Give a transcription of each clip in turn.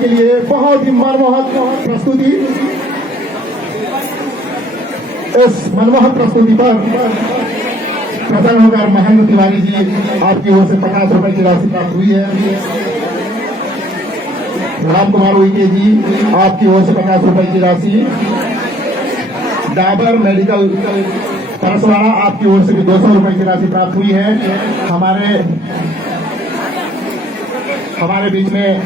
के लिए बहुत ही मनमोहक प्रस्तुति। इस मनमोहक प्रस्तुति पर प्रसन्न होकर महेंद्र तिवारी जी आपकी ओर से 50 रुपए की राशि प्राप्त हुई है। राम कुमार उइके जी आपकी ओर से 50 रुपए की राशि। डाबर मेडिकल परसवाड़ा आपकी ओर से भी 200 रुपए की राशि प्राप्त हुई है। हमारे बीच में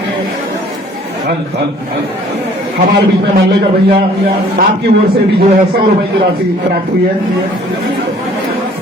मल्लेकर भैया आपकी ओर से भी जो है 100 रुपए की राशि प्राप्त हुई है।